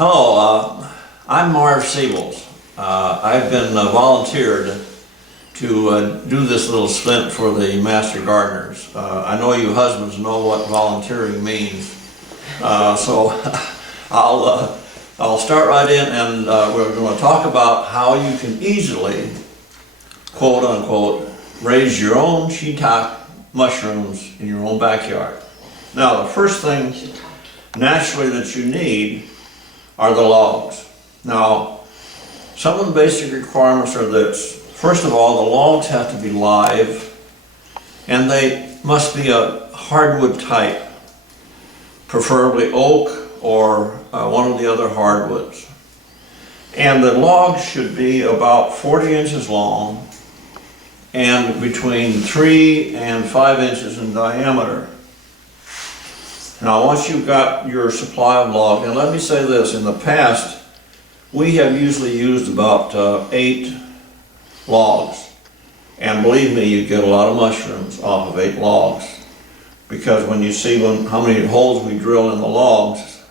Hello, I'm Marv Siebels. I've been volunteered to do this little stint for the Master Gardeners. I know you husbands know what volunteering means, so I'll start right in, and we're going to talk about how you can easily, quote unquote, raise your own shiitake mushrooms in your own backyard. Now, the first thing naturally that you need are the logs. Now, some of the basic requirements are this. First of all, the logs have to be live, and they must be a hardwood type, preferably oak or one of the other hardwoods. And the logs should be about 40 inches long and between 3 and 5 inches in diameter. Now, once you've got your supply of logs, and let me say this, in the past, we have usually used about 8 logs. And believe me, you get a lot of mushrooms off of 8 logs. Because when you see how many holes we drill in the logs,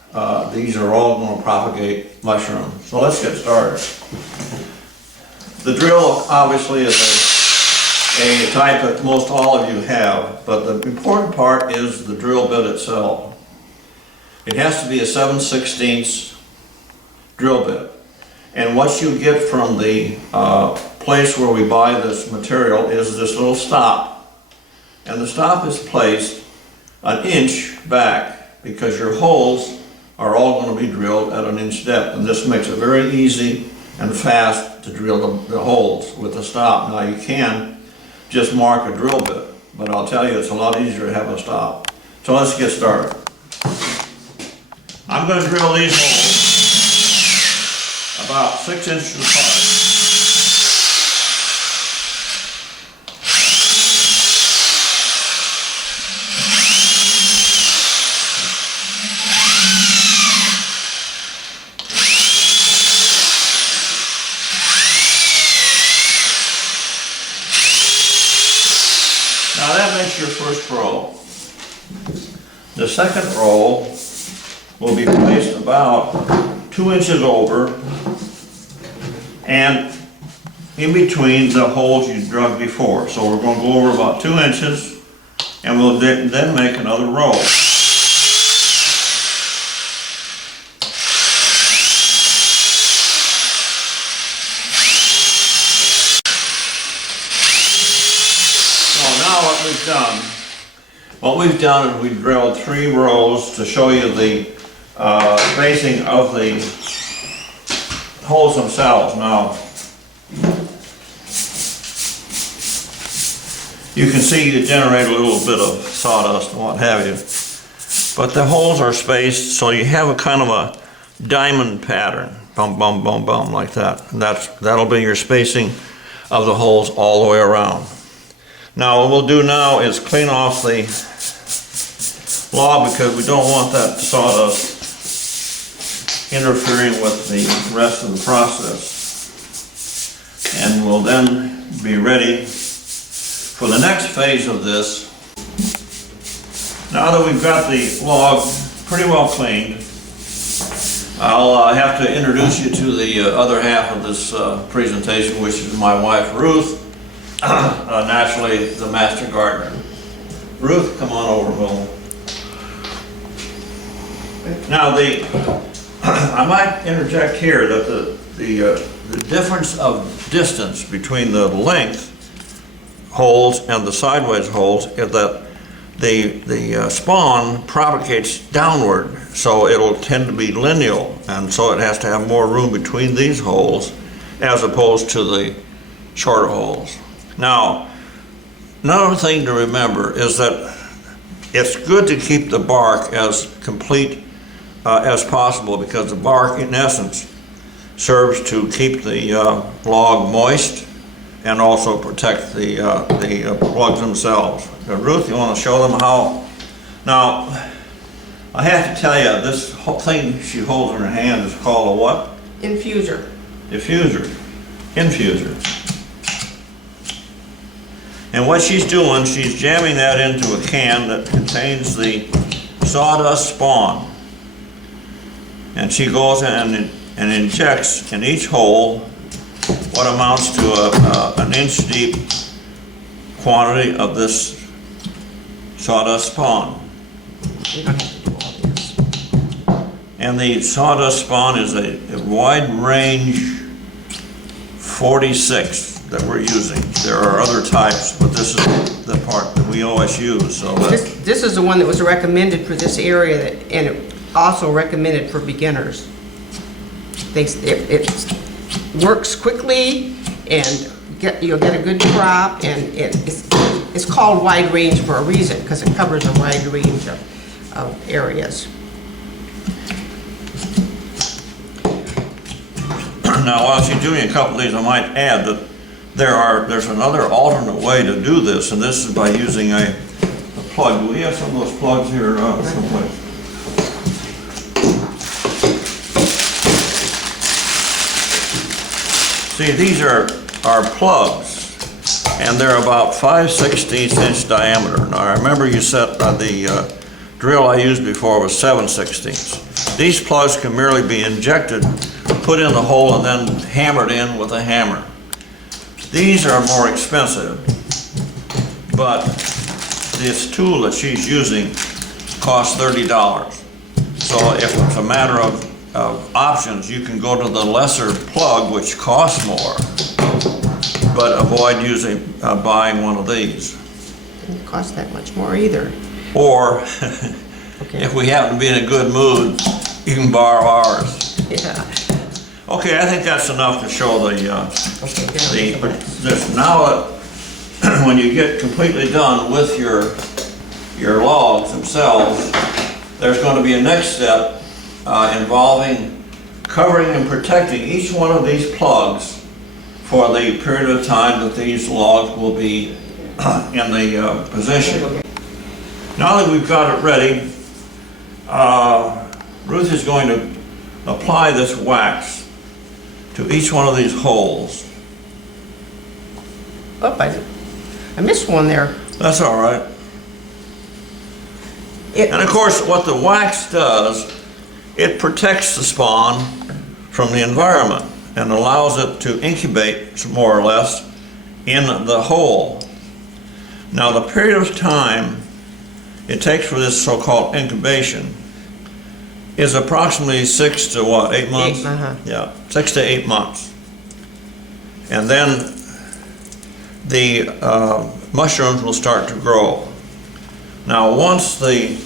these are all going to propagate mushrooms. So let's get started. The drill obviously is a type that most all of you have, but the important part is the drill bit itself. It has to be a 7/16 drill bit. And what you get from the place where we buy this material is this little stop. And the stop is placed an inch back because your holes are all going to be drilled at an inch depth. And this makes it very easy and fast to drill the holes with the stop. Now, you can just mark a drill bit, but I'll tell you it's a lot easier to have a stop. So let's get started. I'm going to drill these holes about 6 inches apart. Now that makes your first row. The second row will be placed about 2 inches over and in between the holes you dug before. So we're going to go over about 2 inches and we'll then make another row. What we've done is we've drilled 3 rows to show you the spacing of the holes themselves. Now, you can see you generate a little bit of sawdust and what have you. But the holes are spaced so you have a kind of a diamond pattern. Bum, bum, bum, bum, like that. And that'll be your spacing of the holes all the way around. Now, what we'll do now is clean off the log because we don't want that sawdust interfering with the rest of the process. And we'll then be ready for the next phase of this. Now that we've got the log pretty well cleaned, I'll have to introduce you to the other half of this presentation, which is my wife, Ruth. Naturally, the Master Gardener. Ruth, come on over, Will. Now, I might interject here that the difference of distance between the length holes and the sideways holes is that the spawn propagates downward, so it'll tend to be lineal, and so it has to have more room between these holes as opposed to the shorter holes. Now, another thing to remember is that it's good to keep the bark as complete as possible because the bark, in essence, serves to keep the log moist and also protect the logs themselves. Ruth, you want to show them how? Now, I have to tell you, this whole thing she holds in her hand is called a what? Infuser. Diffuser. Infuser. And what she's doing, she's jamming that into a can that contains the sawdust spawn. and she goes in and injects in each hole what amounts to an inch deep quantity of this sawdust spawn. We don't have to do all this. And the sawdust spawn is a wide range 46 that we're using. There are other types, but this is the part that we always use. So This is the one that was recommended for this area, and it also recommended for beginners. It works quickly, and you'll get a good crop, and it's called wide range for a reason, because it covers a wide range of areas. now, while she's doing a couple of these, I might add that there's another alternate way to do this, and this is by using a plug. Do we have some of those plugs here someplace? See, these are plugs, and they're about 5/16 inch diameter. Now, I remember you said the drill I used before was 7/16. These plugs can merely be injected, put in the hole, and then hammered in with a hammer. These are more expensive, but this tool that she's using costs $30. So if it's a matter of options, you can go to the lesser plug, which costs more, but avoid buying one of these. Doesn't cost that much more either. Or, Okay. if we happen to be in a good mood, you can borrow ours. Yeah. Okay, I think that's enough to show Okay. now that when you get completely done with your logs themselves, there's going to be a next step involving covering and protecting each one of these plugs for the period of time that these logs will be in the position. Now that we've got it ready, Ruth is going to apply this wax to each one of these holes. Oh, I missed one there. That's all right. And of course, what the wax does, it protects the spawn from the environment and allows it to incubate, more or less, in the hole. Now, the period of time it takes for this so-called incubation is approximately 6 to 8 months? Yeah, 6 to 8 months. And then the mushrooms will start to grow. Now, once the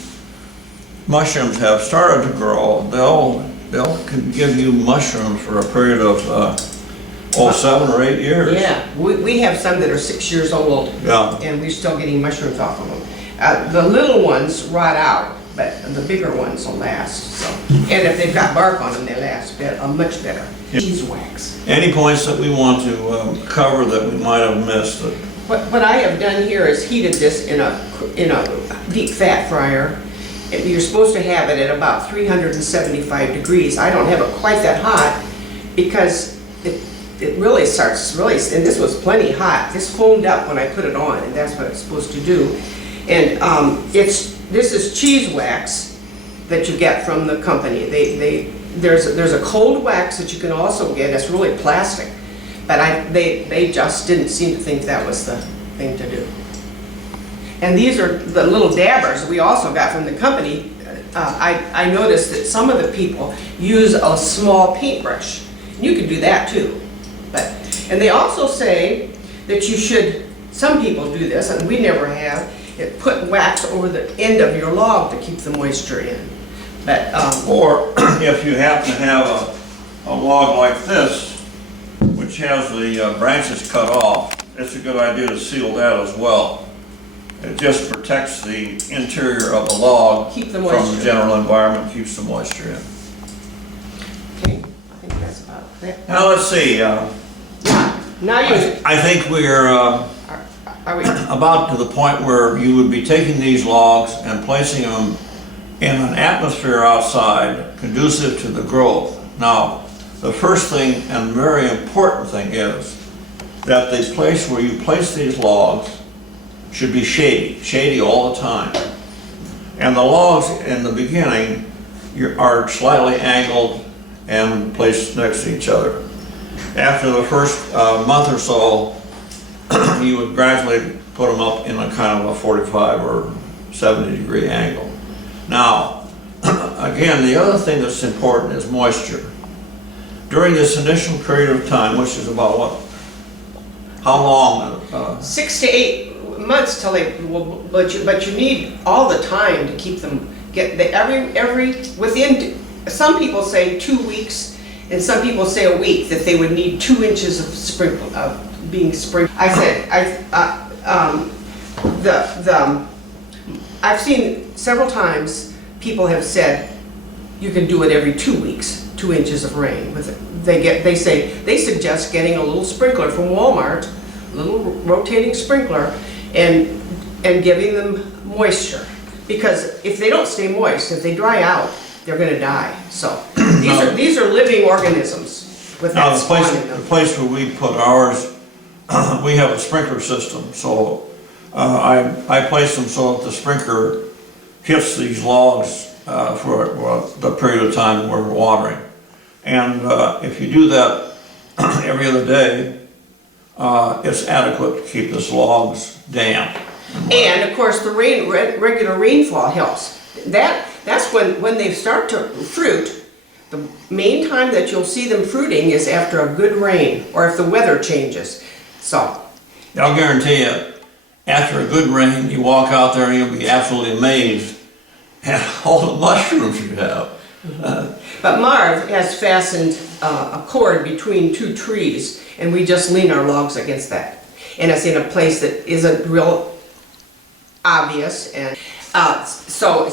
mushrooms have started to grow, they'll give you mushrooms for a period of 7 or 8 years. Yeah, we have some that are 6 years old, Yeah. and we're still getting mushrooms off of them. The little ones rot out, but the bigger ones will last. So, and if they've got bark on them, they last much better. Beeswax. Any points that we want to cover that we might have missed? What I have done here is heated this in a deep fat fryer. You're supposed to have it at about 375 degrees. I don't have it quite that hot because it really starts and this was plenty hot. This foamed up when I put it on, and that's what it's supposed to do. And this is cheese wax that you get from the company. There's a cold wax that you can also get. It's really plastic, but they just didn't seem to think that was the thing to do. And these are the little dabbers we also got from the company. I noticed that some of the people use a small paintbrush. You can do that too. And they also say that you should, some people do this, and we never have, put wax over the end of your log to keep the moisture in. Or if you happen to have a log like this, which has the branches cut off, it's a good idea to seal that as well. It just protects the interior of the log Keep the from moisture. the general environment, keeps the moisture in. Okay, I think that's about it. Now let's see. Now you, I think we're are we, about to the point where you would be taking these logs and placing them in an atmosphere outside conducive to the growth. Now, the first thing and very important thing is that the place where you place these logs should be shady all the time. And the logs in the beginning are slightly angled and placed next to each other. After the first month or so, you would gradually put them up in a kind of a 45 or 70 degree angle. Now, again, the other thing that's important is moisture. During this initial period of time, which is about what? How long? 6 to 8 months till they, well, but you need all the time to keep them, within, some people say 2 weeks, and some people say a week, that they would need 2 inches of sprinkle, of being sprinkled. I said, I've seen several times, people have said, you can do it every 2 weeks, 2 inches of rain with it. They suggest getting a little sprinkler from Walmart, a little rotating sprinkler, and giving them moisture. Because if they don't stay moist, if they dry out, they're gonna die. So, these are living organisms with that spawn in them. The place where we put ours, we have a sprinkler system, so I place them so that the sprinkler hits these logs for the period of time we're watering. And if you do that every other day, it's adequate to keep these logs damp. And of course, the regular rainfall helps. That's when they start to fruit. The main time that you'll see them fruiting is after a good rain, or if the weather changes. So, I'll guarantee you, after a good rain, you walk out there and you'll be absolutely amazed at all the mushrooms you have. but Marv has fastened a cord between 2 trees, and we just lean our logs against that. And it's in a place that isn't real obvious, and so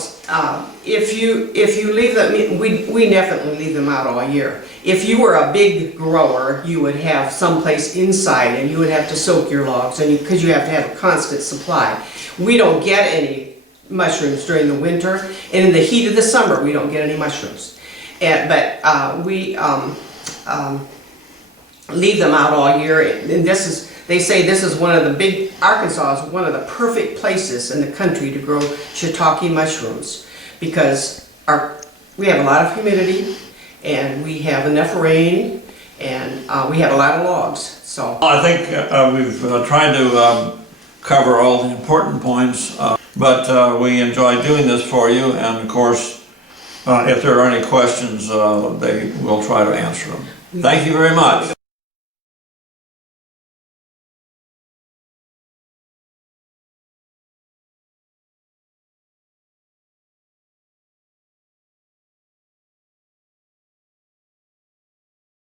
if you leave them, we definitely leave them out all year. If you were a big grower, you would have someplace inside, and you would have to soak your logs, and because you have to have a constant supply. We don't get any mushrooms during the winter, and in the heat of the summer, we don't get any mushrooms. But we leave them out all year, and they say this is Arkansas is one of the perfect places in the country to grow shiitake mushrooms, because we have a lot of humidity, and we have enough rain, and we have a lot of logs. So I think we've tried to cover all the important points, but we enjoy doing this for you, and of course, if there are any questions, we'll try to answer them. Thank you very much.